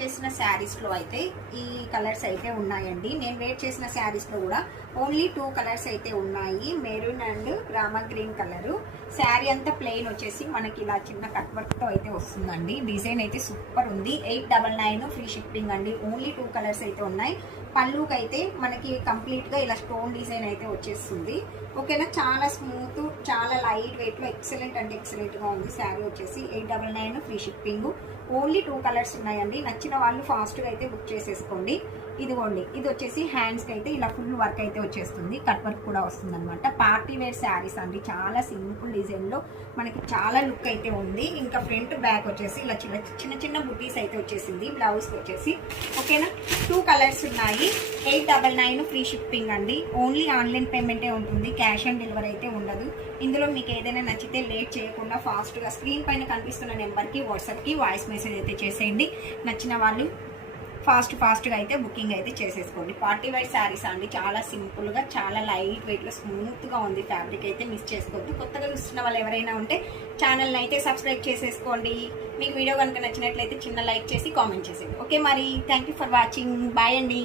చేసిన శారీస్లో అయితే ఈ కలర్స్ అయితే ఉన్నాయండి. నేను వేర్ చేసిన శారీస్లో కూడా ఓన్లీ 2 కలర్స్ అయితే ఉన్నాయి. Maroon and Rama green colour. Sari అంతా ప్లెయిన్ వచ్చేసి మనకి ఇలా చిన్న కట్ వర్క్తో అయితే వస్తుందండి. డిజైన్ అయితే సూపర్ ఉంది. 899 ఫ్రీ షిప్పింగ్ అండి. ఓన్లీ 2 కలర్స్ అయితే ఉన్నాయి. పళ్ళుకి అయితే మనకి కంప్లీట్గా ఇలా స్టోన్ డిజైన్ అయితే వచ్చేస్తుంది. ఓకేనా, చాలా స్మూత్, చాలా లైట్ వెయిట్లో ఎక్సలెంట్ అంటే ఎక్సలెంట్గా ఉంది. శారీ వచ్చేసి 899 ఫ్రీ షిప్పింగ్. ఓన్లీ 2 కలర్స్ ఉన్నాయండి. నచ్చిన వాళ్ళు ఫాస్ట్గా అయితే బుక్ చేసేసుకోండి. ఇదిగోండి, ఇది వచ్చేసి హ్యాండ్స్కి అయితే ఇలా ఫుల్ వర్క్ అయితే వచ్చేస్తుంది. కట్ వర్క్ కూడా వస్తుంది అనమాట. పార్టీ వేర్ శారీస్ అండి. చాలా సింపుల్ డిజైన్లో మనకి చాలా లుక్ అయితే ఉంది. ఇంకా ఫ్రంట్ బ్యాక్ వచ్చేసి ఇలా చిన్న చిన్న బుటీస్ అయితే వచ్చేసింది. బ్లౌజ్కి వచ్చేసి ఓకేనా. 2 కలర్స్ ఉన్నాయి. 899 ఫ్రీ షిప్పింగ్ అండి. ఓన్లీ ఆన్లైన్ పేమెంటే ఉంటుంది. క్యాష్ ఆన్ డెలివరీ అయితే ఉండదు. ఇందులో మీకు ఏదైనా నచ్చితే లేట్ చేయకుండా ఫాస్ట్గా స్క్రీన్ పైన కనిపిస్తున్న నెంబర్కి వాట్సాప్కి వాయిస్ మెసేజ్ అయితే చేసేయండి. నచ్చిన వాళ్ళు ఫాస్ట్గా అయితే బుకింగ్ అయితే చేసేసుకోండి. పార్టీ వేర్ శారీస్ అండి. చాలా సింపుల్గా, చాలా లైట్ వెయిట్లో స్మూత్గా ఉంది. ఫ్యాబ్రిక్ అయితే మిస్ చేసుకోవద్దు. కొత్తగా చూస్తున్న వాళ్ళు ఎవరైనా ఉంటే ఛానల్ని అయితే సబ్స్క్రైబ్ చేసేసుకోండి. మీకు వీడియో కనుక నచ్చినట్లయితే చిన్న లైక్ చేసి కామెంట్ చేసేయండి. ఓకే మరి, thank you for watching. Bye అండి.